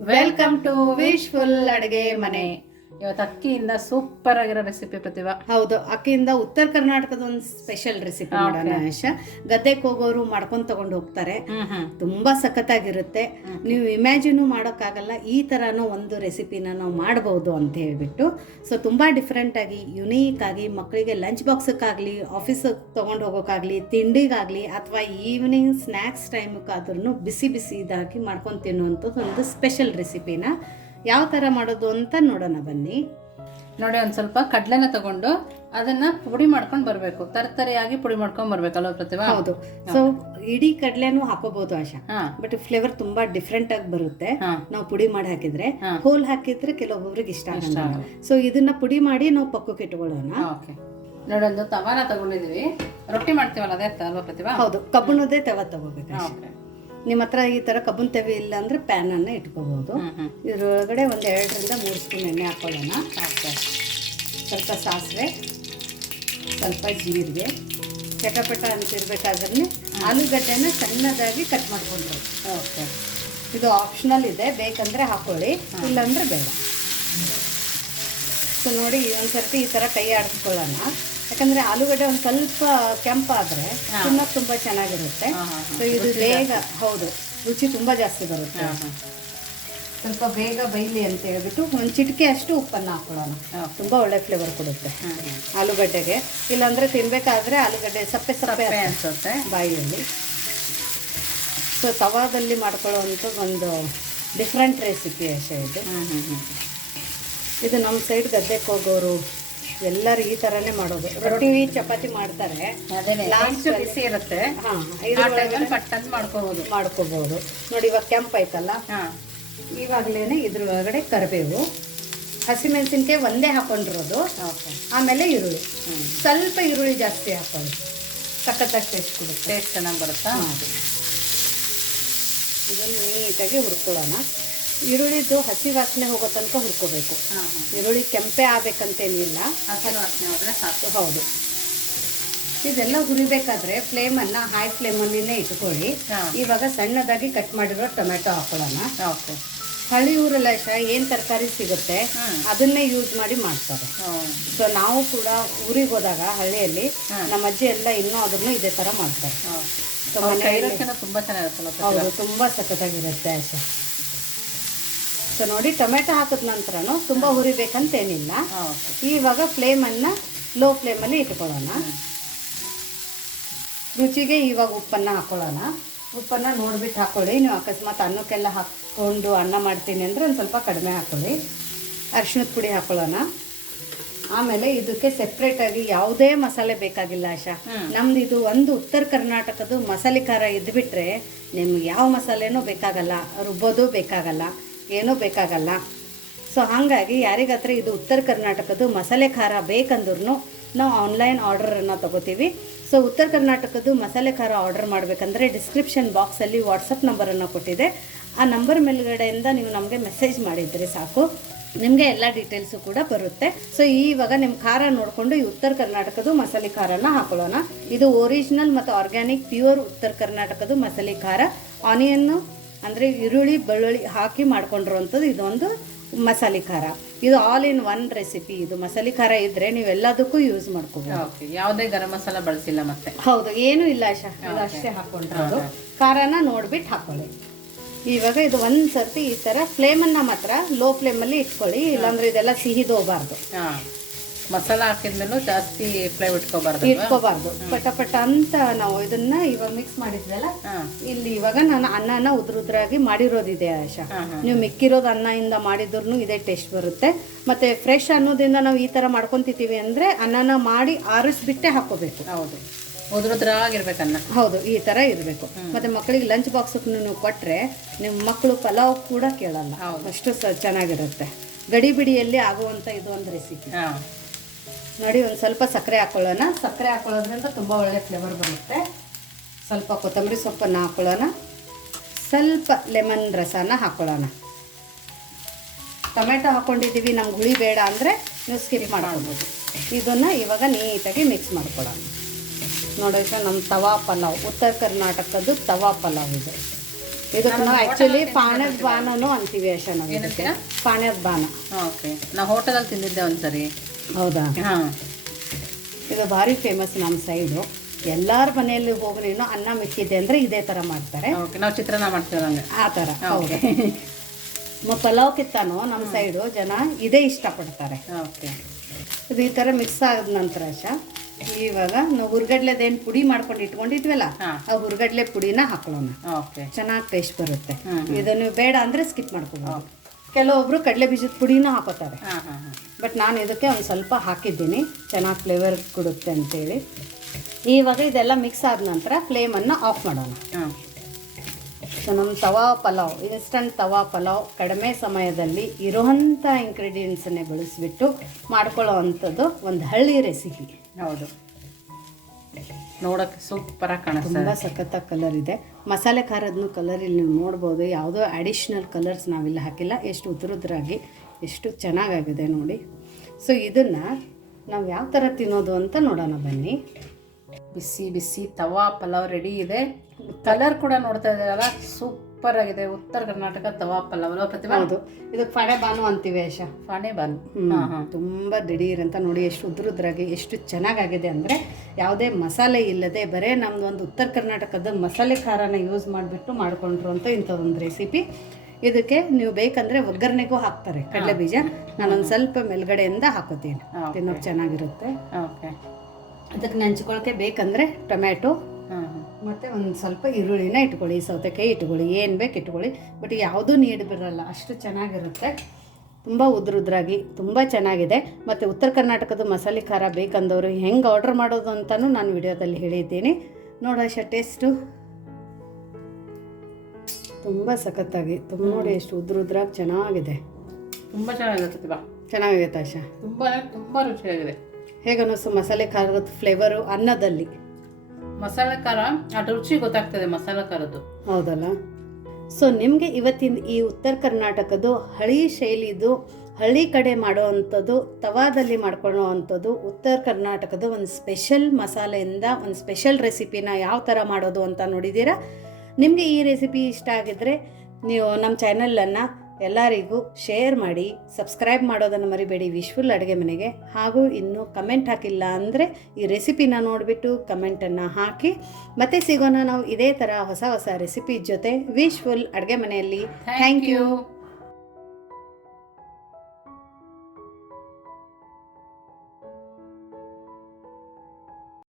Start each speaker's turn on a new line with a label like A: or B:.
A: Welcome to wishful అడిగే మనే. ಇವತ್ತು ಅಕ್ಕಿಯಿಂದ super ಆಗಿರೋ ರೆಸಿಪಿ ಪ್ರತಿಭಾ.
B: ಹೌದು ಅಕ್ಕಿಯಿಂದ ಉತ್ತರ ಕರ್ನಾಟಕದ ಒಂದು ಸ್ಪೆಷಲ್ ರೆಸಿಪಿ ಮಾಡೋಣ ಆಶ. ಗದ್ದೆಗೆ ಹೋಗೋರು ಮಾಡ್ಕೊಂಡು ತಗೊಂಡು ಹೋಗ್ತಾರೆ. ತುಂಬಾ ಸಖತ್ತಾಗಿರುತ್ತೆ. ನೀವು ಇಮ್ಯಾಜಿನು ಮಾಡೋಕ್ಕಾಗಲ್ಲ ಈ ಥರನೂ ಒಂದು ರೆಸಿಪಿನ ನಾವು ಮಾಡ್ಬೋದು ಅಂತ ಹೇಳ್ಬಿಟ್ಟು. ಸೊ ತುಂಬ ಡಿಫ್ರೆಂಟ್ ಆಗಿ ಯುನೀಕ್ ಆಗಿ ಮಕ್ಕಳಿಗೆ ಲಂಚ್ ಬಾಕ್ಸಕ್ಕಾಗಲಿ ಆಫೀಸಿಗೆ ತೊಗೊಂಡು ಹೋಗೋಕ್ಕಾಗಲಿ ತಿಂಡಿಗಾಗಲಿ ಅಥವಾ ಈವ್ನಿಂಗ್ ಸ್ನ್ಯಾಕ್ಸ್ ಟೈಮಕ್ಕಾದ್ರೂ ಬಿಸಿ ಬಿಸಿ ಇದಾಗಿ ಮಾಡ್ಕೊಂಡು ತಿನ್ನುವಂಥದ್ದು ಒಂದು ಸ್ಪೆಷಲ್ ರೆಸಿಪಿನ ಯಾವ ಥರ ಮಾಡೋದು ಅಂತ ನೋಡೋಣ ಬನ್ನಿ.
A: ನೋಡಿ ಒಂದ್ ಸ್ವಲ್ಪ ಕಡ್ಲೆನ ತಗೊಂಡು ಅದನ್ನ ಪುಡಿ ಮಾಡ್ಕೊಂಡು ಬರ್ಬೇಕು. ತರತರಿಯಾಗಿ ಪುಡಿ ಮಾಡ್ಕೊಂಡ್ ಬರ್ಬೇಕಲ್ವ ಪ್ರತಿಭಾ
B: ಹೌದು. ಸೊ ಇಡೀ ಕಡಲೆನೂ ಹಾಕೋಬಹುದು ಆಶಾ. ಬಟ್ ಫ್ಲೇವರ್ ತುಂಬಾ ಡಿಫ್ರೆಂಟ್ ಆಗಿ ಬರುತ್ತೆ. ನಾವು ಪುಡಿ ಮಾಡಿ ಹಾಕಿದ್ರೆ ಹೋಲ್ ಹಾಕಿದ್ರೆ ಕೆಲವೊಬ್ಬರಿಗೆ ಇಷ್ಟ ಆಗಲ್ಲ. ಸೊ ಇದನ್ನ ಪುಡಿ ಮಾಡಿ ನಾವು ಪಕ್ಕಕ್ಕೆ ಇಟ್ಕೊಳ್ಳೋಣ.
A: ಓಕೆ ನೋಡಿ ಒಂದು ತವಾನ ತಗೊಂಡಿದೀವಿ. ರೊಟ್ಟಿ ಮಾಡ್ತೀವಲ್ಲ ಅದೇ ಅಲ್ವಾ ಪ್ರತಿಭಾ
B: ಹೌದು. ಕಬ್ಬಣದೇ ತವ ತಗೋಬೇಕು ನಿಮ್ಮ ಹತ್ರ ಈ ಥರ ಕಬ್ಬನ್ ತೆವಿ ಇಲ್ಲ ಅಂದರೆ
A: ಪ್ಯಾನನ್ನು ಇಟ್ಕೋಬೋದು.
B: ಇದರೊಳಗಡೆ ಒಂದು ಎರಡರಿಂದ ಮೂರು ಸ್ಪೂನ್ ಎಣ್ಣೆ ಹಾಕೊಳ್ಳೋಣ. ಸ್ವಲ್ಪ ಸಾಸಿವೆ ಸ್ವಲ್ಪ ಜೀರಿಗೆ. ಚಟಪಟ ಅಂತಿರ್ಬೇಕಾದ್ರೆ ಆಲೂಗಡ್ಡೆನ ಸಣ್ಣದಾಗಿ ಕಟ್ ಮಾಡ್ಕೊಂಡು
A: ಓಕೆ.
B: ಇದು ಆಪ್ಷನಲ್ ಇದೆ. ಬೇಕಂದರೆ ಹಾಕೊಳ್ಳಿ ಇಲ್ಲಾಂದರೆ ಬೇಡ. ಸೊ ನೋಡಿ ಒಂದು ಸರ್ತಿ ಈ ಥರ ಕೈ ಆಡಿಸ್ಕೊಳ್ಳೋಣ. ಯಾಕಂದ್ರೆ ಆಲೂಗಡ್ಡೆ ಒಂದು ಸ್ವಲ್ಪ ಕೆಂಪಾದ್ರೆ ತಿನ್ನೋಕೆ ತುಂಬ ಚೆನ್ನಾಗಿರುತ್ತೆ. ಸೊ ಇದು ಬೇಗ ಹೌದು ರುಚಿ ತುಂಬ ಜಾಸ್ತಿ ಬರುತ್ತೆ. ಸ್ವಲ್ಪ ಬೇಗ ಬೈಲಿ ಅಂತ ಹೇಳ್ಬಿಟ್ಟು ಒಂದು ಚಿಟಿಕೆ ಅಷ್ಟು ಉಪ್ಪನ್ನು ಹಾಕೊಳ್ಳೋಣ. ತುಂಬ ಒಳ್ಳೆ ಫ್ಲೇವರ್ ಕೊಡುತ್ತೆ ಆಲೂಗಡ್ಡೆಗೆ. ಇಲ್ಲಾಂದ್ರೆ ತಿನ್ಬೇಕಾದ್ರೆ ಆಲೂಗಡ್ಡೆ ಸಪ್ಪೆ ಸಪ್ಪೆ
A: ಅನ್ಸುತ್ತೆ.
B: ಬಾಯಿಯಲ್ಲಿ. ಸೊ ತವಾದಲ್ಲಿ ಮಾಡ್ಕೊಳ್ಳೋವಂಥದ್ದು ಒಂದು ಡಿಫ್ರೆಂಟ್ ರೆಸಿಪಿ ಅಷ್ಟೇ ಇದು. ಇದು ನಮ್ಮ ಸೈಡ್ ಗದ್ದೆಗೆ ಹೋಗೋರು ಎಲ್ಲರೂ ಈ ಥರನೇ ಮಾಡೋದು. ರೊಟ್ಟಿ ಚಪಾತಿ ಮಾಡ್ತಾರೆ.
A: ಲಾಸ್ಟ್ ಬಿಸಿ ಇರುತ್ತೆ ಮಾಡ್ಕೋಬಹುದು
B: ಮಾಡ್ಕೋಬಹುದು ನೋಡಿ ಇವಾಗ ಕೆಂಪಾಯ್ತಲ್ಲ
A: ಹಾ.
B: ಇವಾಗಲೇ ಇದ್ರೊಳಗಡೆ ಕರಿಬೇವು. ಹಸಿಮೆಣಸಿನ್ಕಾಯಿ ಒಂದೇ ಹಾಕೊಂಡಿರೋದು. ಆಮೇಲೆ ಈರುಳ್ಳಿ. ಸ್ವಲ್ಪ ಈರುಳ್ಳಿ ಜಾಸ್ತಿ ಹಾಕೊಂಡು ಸಖತ್ತಾಗಿ ಟೇಸ್ಟ್ ಕೊಡುತ್ತೆ.
A: ಟೇಸ್ಟ್ ಚೆನ್ನಾಗಿ ಬರುತ್ತಾ?
B: ಇದನ್ನು ನೀಟಾಗಿ ಹುರ್ಕೊಳ್ಳೋಣ. ಈರುಳ್ಳಿದು ಹಸಿ ವಾಸನೆ ಹೋಗೋ ತನಕ ಹುರ್ಕೋಬೇಕು. ಈರುಳ್ಳಿ ಕೆಂಪೆ ಆಗ್ಬೇಕಂತೇನಿಲ್ಲ
A: ಹಸಿರು ವಾಸನೆ ಹೋದ್ರೆ ಸಾಕು.
B: ಹೌದು. ಇದೆಲ್ಲ ಹುರಿಬೇಕಾದ್ರೆ ಫ್ಲೇಮನ್ನು ಹೈ ಫ್ಲೇಮಲ್ಲಿನೇ ಇಟ್ಕೊಳ್ಳಿ. ಇವಾಗ ಸಣ್ಣದಾಗಿ ಕಟ್ ಮಾಡಿರೋ ಟೊಮೆಟೊ ಹಾಕೊಳ್ಳೋಣ.
A: ಓಕೆ.
B: ಹಳಿ ಊರಲ್ಲ ಏನು ತರಕಾರಿ ಸಿಗುತ್ತೆ ಅದನ್ನೇ ಯೂಸ್ ಮಾಡಿ ಮಾಡ್ತಾರೆ. ಸೊ ನಾವು ಕೂಡ ಊರಿಗೆ ಹೋದಾಗ ಹಳ್ಳಿಯಲ್ಲಿ ನಮ್ಮ ಅಜ್ಜಿ ಎಲ್ಲ ಇನ್ನೂ ಅದನ್ನು ಇದೇ ಥರ ಮಾಡ್ತಾರೆ.
A: ತುಂಬಾ ಚೆನ್ನಾಗಿರುತ್ತಲ್ಲ?
B: ಹೌದು ತುಂಬ ಸಖತ್ತಾಗಿರುತ್ತೆ ಆಶಾ ಸೊ ನೋಡಿ ಟೊಮೆಟೊ ಹಾಕಿದ ನಂತರನು ತುಂಬ ಹುರಿಬೇಕಂತೇನಿಲ್ಲ ಇವಾಗ ಫ್ಲೇಮನ್ನು ಲೋ ಫ್ಲೇಮಲ್ಲಿ ಇಟ್ಕೊಳ್ಳೋಣ. ರುಚಿಗೆ ಇವಾಗ ಉಪ್ಪನ್ನು ಹಾಕೊಳ್ಳೋಣ. ಉಪ್ಪನ್ನು ನೋಡ್ಬಿಟ್ಟು ಹಾಕೊಳ್ಳಿ. ನೀವು ಅಕಸ್ಮಾತ್ ಅನ್ನಕ್ಕೆಲ್ಲ ಹಾಕ್ಕೊಂಡು ಅನ್ನ ಮಾಡ್ತೀನಿ ಅಂದರೆ ಒಂದು ಸ್ವಲ್ಪ ಕಡಿಮೆ ಹಾಕೊಳ್ಳಿ. ಅರಿಶಿನದ ಪುಡಿ ಹಾಕೊಳ್ಳೋಣ. ಆಮೇಲೆ ಇದಕ್ಕೆ ಸೆಪ್ರೇಟಾಗಿ ಯಾವುದೇ ಮಸಾಲೆ ಬೇಕಾಗಿಲ್ಲ ಆಶಾ. ನಮ್ದು ಇದು ಒಂದು ಉತ್ತರ ಕರ್ನಾಟಕದ ಮಸಾಲೆ ಖಾರ ಇದ್ಬಿಟ್ರೆ ನಿಮ್ಗೆ ಯಾವ ಮಸಾಲೆನೂ ಬೇಕಾಗಲ್ಲ ರುಬ್ಬೋದು ಬೇಕಾಗಲ್ಲ. ಏನೂ ಬೇಕಾಗಲ್ಲ. ಸೊ ಹಾಗಾಗಿ ಯಾರಿಗಾದ್ರೆ ಇದು ಉತ್ತರ ಕರ್ನಾಟಕದ ಮಸಾಲೆ ಖಾರ ಬೇಕಂದ್ರೂ ನಾವು ಆನ್ಲೈನ್ ಆರ್ಡರನ್ನು ತಗೋತೀವಿ. ಸೊ ಉತ್ತರ ಕರ್ನಾಟಕದ್ದು ಮಸಾಲೆ ಖಾರ ಆರ್ಡರ್ ಮಾಡಬೇಕಂದ್ರೆ ಡಿಸ್ಕ್ರಿಪ್ಷನ್ ಬಾಕ್ಸಲ್ಲಿ ವಾಟ್ಸಪ್ ನಂಬರನ್ನು ಕೊಟ್ಟಿದೆ. ಆ ನಂಬರ್ ಮೇಲ್ಗಡೆಯಿಂದ ನೀವು ನಮಗೆ ಮೆಸೇಜ್ ಮಾಡಿದರೆ ಸಾಕು. ನಿಮಗೆ ಎಲ್ಲ ಡೀಟೇಲ್ಸು ಕೂಡ ಬರುತ್ತೆ. ಸೊ ಇವಾಗ ನಿಮ್ಮ ಖಾರ ನೋಡಿಕೊಂಡು ಈ ಉತ್ತರ ಕರ್ನಾಟಕದ ಮಸಾಲೆ ಖಾರನ ಹಾಕೊಳ್ಳೋಣ. ಇದು ಒರಿಜಿನಲ್ ಮತ್ತು ಆರ್ಗ್ಯಾನಿಕ್ ಪ್ಯೂರ್ ಉತ್ತರ ಕರ್ನಾಟಕದ ಮಸಾಲೆ ಖಾರ. ಆನಿಯನ್ನು ಅಂದರೆ ಈರುಳ್ಳಿ ಬೆಳ್ಳುಳ್ಳಿ ಹಾಕಿ ಮಾಡ್ಕೊಂಡಿರುವಂಥದ್ದು ಇದೊಂದು ಮಸಾಲೆ ಖಾರ. ಇದು ಆಲ್ ಇನ್ ಒನ್ ರೆಸಿಪಿ ಇದು. ಮಸಾಲೆ ಖಾರ ಇದ್ರೆ ನೀವು ಎಲ್ಲದಕ್ಕೂ ಯೂಸ್
A: ಮಾಡ್ಕೊಬಹುದು ಯಾವುದೇ ಗರಂ ಮಸಾಲ ಬಳಸಿಲ್ಲ ಮತ್ತೆ.
B: ಹೌದು ಏನು ಇಲ್ಲ ಅಷ್ಟೇ ಹಾಕೊಂಡಿರೋದು ಖಾರನ ನೋಡ್ಬಿಟ್ಟು ಹಾಕೊಳ್ಳಿ. ಇವಾಗ ಇದು ಒಂದು ಸರ್ತಿ ಈ ಥರ ಫ್ಲೇಮನ್ನು ಮಾತ್ರ ಲೋ ಫ್ಲೇಮಲ್ಲಿ ಇಟ್ಕೊಳ್ಳಿ ಇಲ್ಲಾಂದ್ರೆ ಇದೆಲ್ಲ ಸಿಹಿದು ಹೋಗಬಾರ್ದು.
A: ಮಸಾಲ ಹಾಕಿದ್ಮೇಲೂ ಜಾಸ್ತಿ ಫ್ಲೇವ್ ಇಟ್ಕೋಬಾರ್ದು.
B: ಇಟ್ಕೋಬಾರ್ದು ಪಟ ಪಟ ಅಂತ ನಾವು ಇದನ್ನ ಇವಾಗ ಮಿಕ್ಸ್ ಮಾಡಿದ್ವಲ್ಲ? ಇಲ್ಲಿ ಇವಾಗ ನಾನು ಅನ್ನನ ಉದ್ರ ಉದ್ರಾಗಿ ಮಾಡಿರೋದಿದೆ ಆಶಾ. ನೀವು ಮಿಕ್ಕಿರೋದು ಅನ್ನದಿಂದ ಮಾಡಿದ್ರು ಇದೇ ಟೇಸ್ಟ್ ಬರುತ್ತೆ. ಮತ್ತೆ ಫ್ರೆಶ್ ಅನ್ನೋದ್ರಿಂದ ನಾವು ಈ ತರ ಮಾಡ್ಕೊಂತಿದ್ದೀವಿ ಅಂದ್ರೆ ಅನ್ನನ ಮಾಡಿ ಆರಿಸ್ಬಿಟ್ಟೆ ಹಾಕೋಬೇಕು.
A: ಹೌದು. ಉದ್ರುದ್ರಾಗಿರ್ಬೇಕನ್ನ
B: ಹೌದು ಈ ತರ ಇರಬೇಕು. ಮತ್ತೆ ಮಕ್ಕಳಿಗೆ ಲಂಚ್ ಬಾಕ್ಸ್ ನೀವು ನಿಮ್ ನಿಮ್ಮ ಮಕ್ಕಳು ಪಲಾವ್ ಕೂಡ ಕೇಳಲ್ಲ. ಅಷ್ಟು ಚೆನ್ನಾಗಿರುತ್ತೆ. ಗಡಿಬಿಡಿಯಲ್ಲಿ ಆಗುವಂತ ಇದು ಒಂದು ರೆಸಿಪಿ ನೋಡಿ ಒಂದು ಸ್ವಲ್ಪ ಸಕ್ಕರೆ ಹಾಕೊಳ್ಳೋಣ. ಸಕ್ಕರೆ ಹಾಕೊಳ್ಳೋದ್ರಿಂದ ತುಂಬ ಒಳ್ಳೆ ಫ್ಲೇವರ್ ಬರುತ್ತೆ. ಸ್ವಲ್ಪ ಕೊತ್ತಂಬರಿ ಸೊಪ್ಪನ್ನು ಹಾಕೊಳ್ಳೋಣ. ಸ್ವಲ್ಪ ಲೆಮನ್ ರಸನ ಹಾಕೊಳ್ಳೋಣ. ಟೊಮೆಟೊ ಹಾಕ್ಕೊಂಡಿದ್ದೀವಿ ನಮ್ಗೆ ಹುಳಿ ಬೇಡ ಅಂದರೆ ನೀವು ಸ್ಕಿಪ್ ಮಾಡ್ಕೊಳ್ಬೋದು ಇದನ್ನು ಇವಾಗ ನೀಟಾಗಿ ಮಿಕ್ಸ್ ಮಾಡ್ಕೊಳ್ಳೋಣ ನೋಡಿ ನಮ್ಮ ತವಾ ಪಲಾವ್ ಉತ್ತರ ಕರ್ನಾಟಕದ್ದು ತವಾ ಪಲಾವ್ ಇದೆ. ಇದನ್ನು ಆ್ಯಕ್ಚುಲಿ ಪಾಣದ ಬಾನನು ಅಂತೀವಿ ಅಷ್ಟೇ ನಾವು ಪಾಣದ ಬಾನ
A: ಓಕೆ. ನಾವು ಹೋಟೆಲಲ್ಲಿ ತಿಂದಿದ್ದೆ ಒಂದ್ಸರಿ.
B: ಹೌದಾ?
A: ಹಾಂ.
B: ಇದು ಭಾರಿ ಫೇಮಸ್ ನಮ್ಮ ಸೈಡು. ಎಲ್ಲರ ಮನೆಯಲ್ಲಿ ಹೋಗ್ರೇನು ಅನ್ನ ಮಿಕ್ಕಿದೆ ಅಂದರೆ ಇದೇ ಥರ ಮಾಡ್ತಾರೆ.
A: ಓಕೆ ನಾವು ಚಿತ್ರಾನ್ನ ಮಾಡ್ತೇವೆ
B: ಆ ಥರ ಹೌದು. ಮತ್ತು ಪಲಾವ್ ಕಿತ್ತಾನು ನಮ್ಮ ಸೈಡು ಜನ ಇದೇ ಇಷ್ಟಪಡ್ತಾರೆ.
A: ಓಕೆ.
B: ಇದು ಈ ಥರ ಮಿಕ್ಸ್ ಆದ ನಂತರ ಶಾ ಇವಾಗ ನಾವು ಹುರ್ಗಡ್ಲೆದೇನು ಪುಡಿ ಮಾಡ್ಕೊಂಡು ಇಟ್ಕೊಂಡಿದ್ವಲ್ಲ ಆ ಹುರ್ಗಡ್ಲೆ ಪುಡಿನ ಹಾಕೊಳ್ಳೋಣ
A: ಓಕೆ.
B: ಚೆನ್ನಾಗಿ ಟೇಸ್ಟ್ ಬರುತ್ತೆ. ಇದನ್ನು ಬೇಡ ಅಂದರೆ ಸ್ಕಿಪ್ ಮಾಡ್ಕೋಬೋದು. ಕೆಲವೊಬ್ರು ಕಡಲೆ ಬೀಜದ ಪುಡಿನೂ ಹಾಕೋತಾರೆ. ಬಟ್ ನಾನು ಇದಕ್ಕೆ ಒಂದು ಸ್ವಲ್ಪ ಹಾಕಿದ್ದೀನಿ. ಚೆನ್ನಾಗಿ ಫ್ಲೇವರ್ ಕೊಡುತ್ತೆ ಅಂತೇಳಿ. ಇವಾಗ ಇದೆಲ್ಲ ಮಿಕ್ಸ್ ಆದ ನಂತರ ಫ್ಲೇಮನ್ನು ಆಫ್ ಮಾಡೋಣ. ಸೊ ನಮ್ಮ ತವಾ ಪಲಾವ್ ಇನ್ಸ್ಟಂಟ್ ತವಾ ಪಲಾವ್ ಕಡಿಮೆ ಸಮಯದಲ್ಲಿ ಇರುವಂಥ ಇಂಗ್ರೀಡಿಯೆಂಟ್ಸನ್ನೇ ಬಳಸಿಬಿಟ್ಟು ಮಾಡ್ಕೊಳ್ಳೋ ಅಂಥದ್ದು ಒಂದು ಹಳ್ಳಿ ರೆಸಿಪಿ
A: ಹೌದು. ನೋಡೋಕ್ಕೆ ಸೂಪರಾಗಿ ಕಾಣಿಸ್ತದೆ
B: ತುಂಬ ಸಖತ್ತಾಗಿ ಕಲರ್ ಇದೆ. ಮಸಾಲೆ ಖಾರದನ್ನು ಕಲರ್ ಇಲ್ಲಿ ನೀವು ನೋಡ್ಬೋದು. ಯಾವುದೋ ಅಡಿಷ್ನಲ್ ಕಲರ್ಸ್ ನಾವಿಲ್ಲಿ ಹಾಕಿಲ್ಲ. ಎಷ್ಟು ಉದುರುದ್ರಾಗಿ ಎಷ್ಟು ಚೆನ್ನಾಗಾಗಿದೆ ನೋಡಿ. ಸೊ ಇದನ್ನು ನಾವು ಯಾವ ಥರ ತಿನ್ನೋದು ಅಂತ ನೋಡೋಣ ಬನ್ನಿ.
A: ಬಿಸಿ ಬಿಸಿ ತವಾ ಪಲಾವ್ ರೆಡಿ ಇದೆ. ಕಲರ್ ಕೂಡ ನೋಡ್ತಾ ಇದ್ದೀರಲ್ಲ? ಸೂಪರ್ ಆಗಿದೆ ಉತ್ತರ ಕರ್ನಾಟಕ ತವಾ ಪಲಾವ್ ಅಲ್ವಾ ಪ್ರತಿಭಾ.
B: ಹೌದು. ಇದಕ್ಕೆ ಫಣೆ ಬಾನು ಅಂತೀವಿ ಯಶ
A: ಫಾಣೆ ಬಾನು.
B: ತುಂಬ ದಿಢೀರ್ ಅಂತ ನೋಡಿ ಎಷ್ಟು ಉದ್ರುದ್ರಾಗಿ ಎಷ್ಟು ಚೆನ್ನಾಗಾಗಿದೆ ಅಂದರೆ ಯಾವುದೇ ಮಸಾಲೆ ಇಲ್ಲದೆ ಬರೇ ನಮ್ದು ಒಂದು ಉತ್ತರ ಕರ್ನಾಟಕದ ಮಸಾಲೆ ಖಾರನ ಯೂಸ್ ಮಾಡಿಬಿಟ್ಟು ಮಾಡ್ಕೊಂಡ್ರು ಅಂತ ಇಂಥದ್ದೊಂದು ರೆಸಿಪಿ ಇದಕ್ಕೆ ನೀವು ಬೇಕಂದರೆ ಒಗ್ಗರಣೆಗೂ ಹಾಕ್ತಾರೆ ಕಡಲೆ ಬೀಜ. ನಾನೊಂದು ಸ್ವಲ್ಪ ಮೇಲ್ಗಡೆಯಿಂದ ಹಾಕೋತೀನಿ. ತಿನ್ನೋಕೆ ಚೆನ್ನಾಗಿರುತ್ತೆ.
A: ಓಕೆ.
B: ಅದಕ್ಕೆ ನೆಂಚ್ಕೊಳಕ್ಕೆ ಬೇಕಂದರೆ ಟೊಮ್ಯಾಟೊ ಮತ್ತು ಒಂದು ಸ್ವಲ್ಪ ಈರುಳ್ಳಿನ ಇಟ್ಕೊಳ್ಳಿ ಸೌತೆಕಾಯಿ ಇಟ್ಕೊಳ್ಳಿ ಏನು ಬೇಕು ಇಟ್ಕೊಳ್ಳಿ ಬಟ್ ಯಾವುದೂ ನೀಡ್ ಬಿರಲ್ಲ ಅಷ್ಟು ಚೆನ್ನಾಗಿರುತ್ತೆ. ತುಂಬ ಉದ್ರುದ್ರಾಗಿ ತುಂಬ ಚೆನ್ನಾಗಿದೆ. ಮತ್ತು ಉತ್ತರ ಕರ್ನಾಟಕದ ಮಸಾಲೆ ಖಾರ ಬೇಕಂದವರು ಹೆಂಗೆ ಆರ್ಡ್ರ್ ಮಾಡೋದು ಅಂತಲೂ ನಾನು ವಿಡಿಯೋದಲ್ಲಿ ಹೇಳಿದ್ದೀನಿ. ನೋಡೋಶ ಟೇಸ್ಟು ತುಂಬ ಸಖತ್ತಾಗಿ ತುಂಬ ನೋಡಿ ಎಷ್ಟು ಉದ್ರುದ್ರಾಗಿ ಚೆನ್ನಾಗಿದೆ.
A: ತುಂಬ ಚೆನ್ನಾಗಿರುತ್ತೆ ಬಾ
B: ಚೆನ್ನಾಗಿರುತ್ತೆ ಆಶಾ.
A: ತುಂಬ ತುಂಬ ರುಚಿಯಾಗಿದೆ.
B: ಹೇಗೆ ಅನ್ನಿಸ್ತು ಮಸಾಲೆ ಖಾರದ ಫ್ಲೇವರು ಅನ್ನದಲ್ಲಿ.
A: ಮಸಾಲೆ ಖಾರ ಅದು ರುಚಿ ಗೊತ್ತಾಗ್ತದೆ ಮಸಾಲೆ ಖಾರದ್ದು.
B: ಹೌದಲ್ಲ? ಸೊ ನಿಮಗೆ ಇವತ್ತಿನ ಈ ಉತ್ತರ ಕರ್ನಾಟಕದ್ದು ಹಳಿ ಶೈಲಿದು ಹಳ್ಳಿ ಕಡೆ ಮಾಡುವಂಥದ್ದು ತವಾದಲ್ಲಿ ಮಾಡ್ಕೊಳ್ಳೋ ಅಂಥದ್ದು ಉತ್ತರ ಕರ್ನಾಟಕದ ಒಂದು ಸ್ಪೆಷಲ್ ಮಸಾಲೆಯಿಂದ ಒಂದು ಸ್ಪೆಷಲ್ ರೆಸಿಪಿನ ಯಾವ ಥರ ಮಾಡೋದು ಅಂತ ನೋಡಿದ್ದೀರಾ? ನಿಮಗೆ ಈ ರೆಸಿಪಿ ಇಷ್ಟ ಆಗಿದ್ದರೆ ನೀವು ನಮ್ಮ ಚಾನಲನ್ನು ಎಲ್ಲರಿಗೂ ಶೇರ್ ಮಾಡಿ ಸಬ್ಸ್ಕ್ರೈಬ್ ಮಾಡೋದನ್ನು ಮರಿಬೇಡಿ. ವಿಶ್ವಲ್ ಅಡುಗೆ ಮನೆಗೆ. ಹಾಗೂ ಇನ್ನೂ ಕಮೆಂಟ್ ಹಾಕಿಲ್ಲ ಅಂದರೆ ಈ ರೆಸಿಪಿನ ನೋಡಿಬಿಟ್ಟು ಕಮೆಂಟನ್ನು ಹಾಕಿ. ಮತ್ತೆ ಸಿಗೋಣ ನಾವು ಇದೇ ಥರ ಹೊಸ ಹೊಸ ರೆಸಿಪಿ ಜೊತೆ ವಿಶ್ವಲ್ ಅಡುಗೆ ಮನೆಯಲ್ಲಿ. Thank you